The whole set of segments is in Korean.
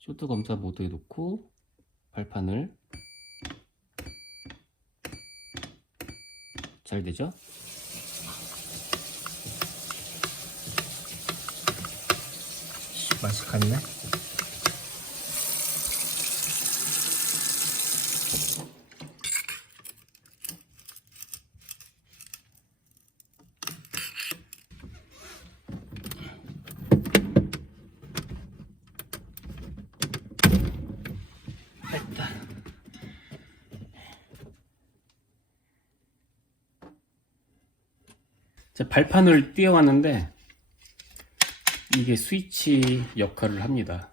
쇼트 검사 모드에 놓고 발판을 잘 되죠? 맛이 갔네. 발판을 띄워왔는데 이게 스위치 역할을 합니다.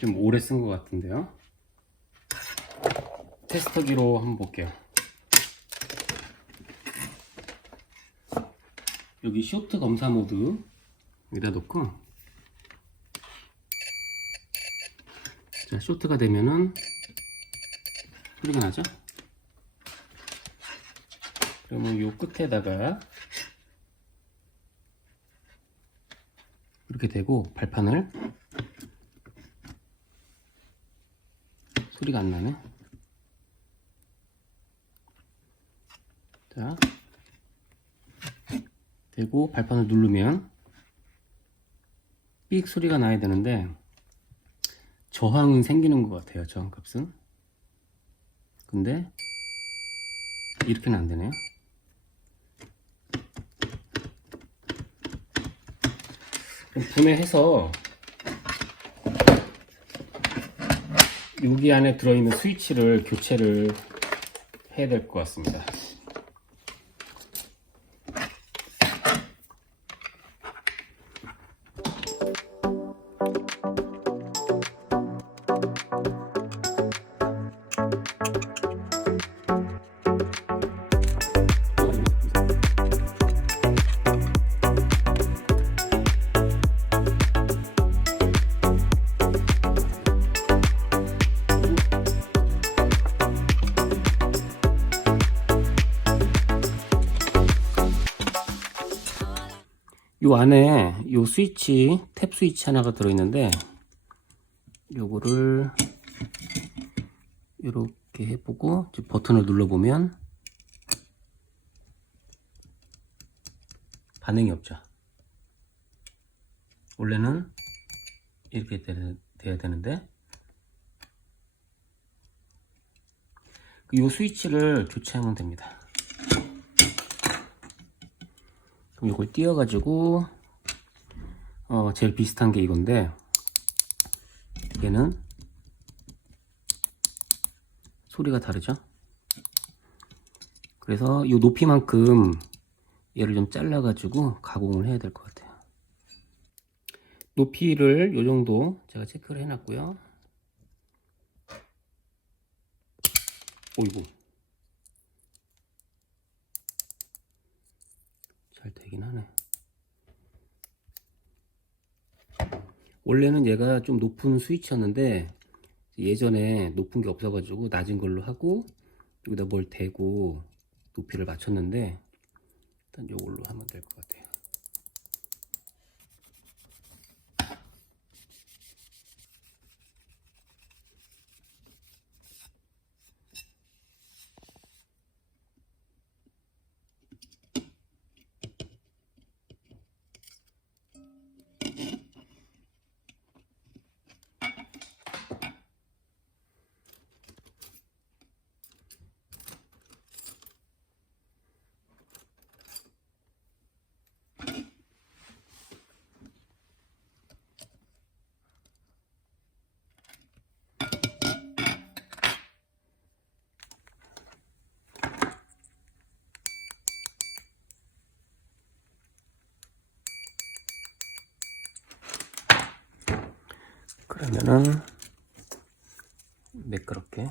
좀 오래 쓴 것 같은데요. 테스터기로 한번 볼게요. 여기 쇼트 검사 모드 여기다 놓고, 자, 쇼트가 되면은 소리가 나죠? 그러면 요 끝에다가 이렇게 대고 발판을, 소리가 안 나네. 자, 대고 발판을 누르면 삑 소리가 나야 되는데 저항은 생기는 것 같아요. 저항값은. 근데 이렇게는 안 되네요. 그럼 분해해서 여기 안에 들어있는 스위치를 교체를 해야 될 것 같습니다. 요 안에 요 스위치, 탭 스위치 하나가 들어있는데 요거를 이렇게 해보고 버튼을 눌러보면 반응이 없죠. 원래는 이렇게 돼야 되는데, 요 스위치를 교체하면 됩니다. 그럼 이걸 띄워가지고 제일 비슷한 게 이건데, 얘는 소리가 다르죠? 그래서 이 높이만큼 얘를 좀 잘라가지고 가공을 해야 될 것 같아요. 높이를 이 정도 제가 체크를 해놨고요. 오이고, 잘 되긴 하네. 원래는 얘가 좀 높은 스위치였는데 예전에 높은 게 없어가지고 낮은 걸로 하고 여기다 뭘 대고 높이를 맞췄는데, 일단 이걸로 하면 될 것 같아요. 그러면은 매끄럽게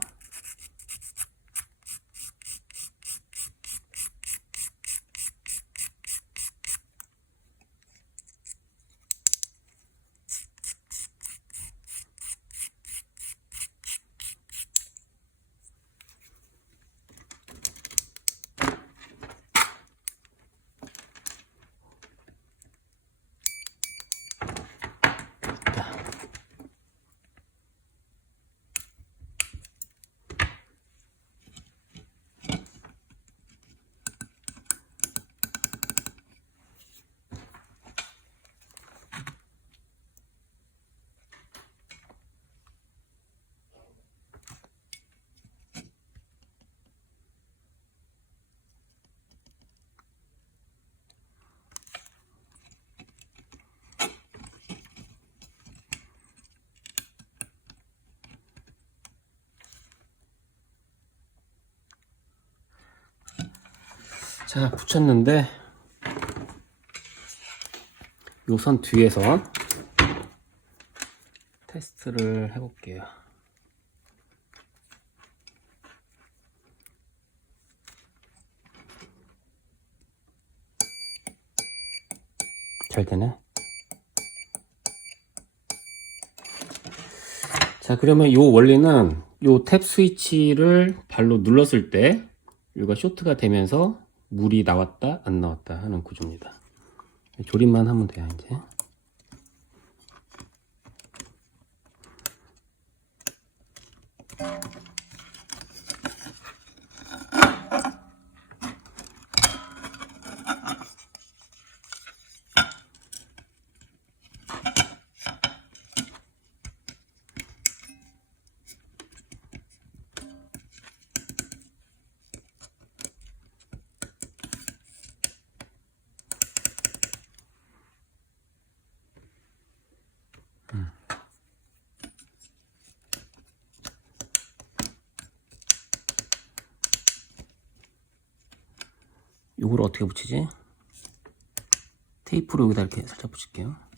자, 붙였는데 요 선 뒤에서 테스트를 해볼게요. 잘 되네. 자, 그러면 요 원리는 요 탭 스위치를 발로 눌렀을 때 여기가 쇼트가 되면서 물이 나왔다 안 나왔다 하는 구조입니다. 조립만 하면 돼요. 이제 요걸 어떻게 붙이지? 테이프로 여기다 이렇게 살짝 붙일게요.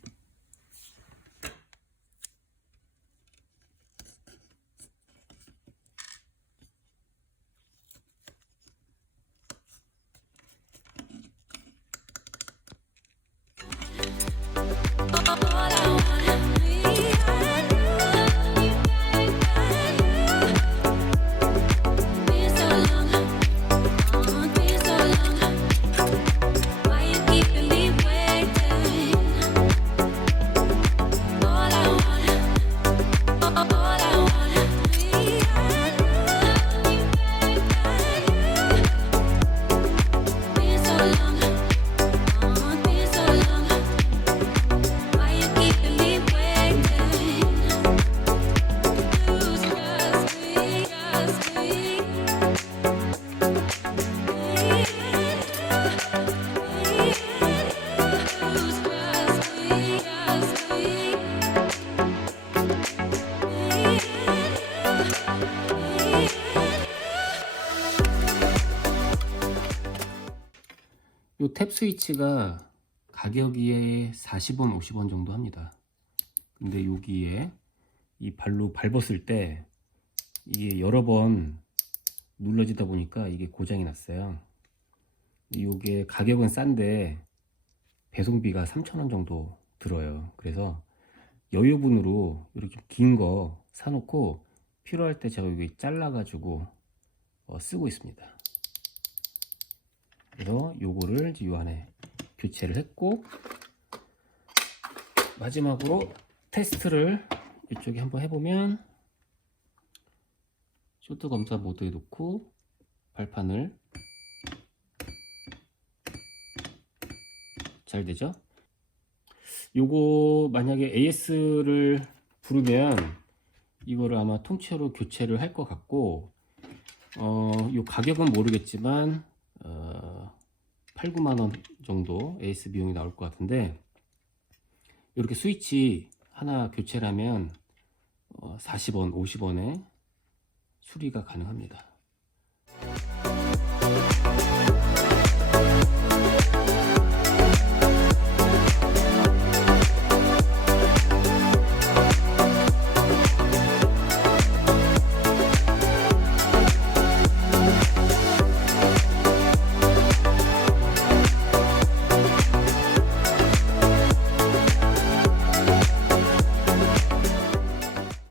요 탭 스위치가 가격이 40원, 50원 정도 합니다. 근데 여기에 이 발로 밟았을 때 이게 여러 번 눌러지다 보니까 이게 고장이 났어요. 이게 가격은 싼데 배송비가 3,000원 정도 들어요. 그래서 여유분으로 이렇게 긴 거 사놓고 필요할 때 제가 여기 잘라가지고 쓰고 있습니다. 그래서 요거를 이제 요 안에 교체를 했고, 마지막으로 테스트를 이쪽에 한번 해보면, 쇼트 검사 모드에 놓고 발판을 잘 되죠? 요거 만약에 AS를 부르면 이거를 아마 통째로 교체를 할 것 같고, 요 가격은 모르겠지만 8, 9만원 정도 AS 비용이 나올 것 같은데, 이렇게 스위치 하나 교체를 하면 40원, 50원에 수리가 가능합니다.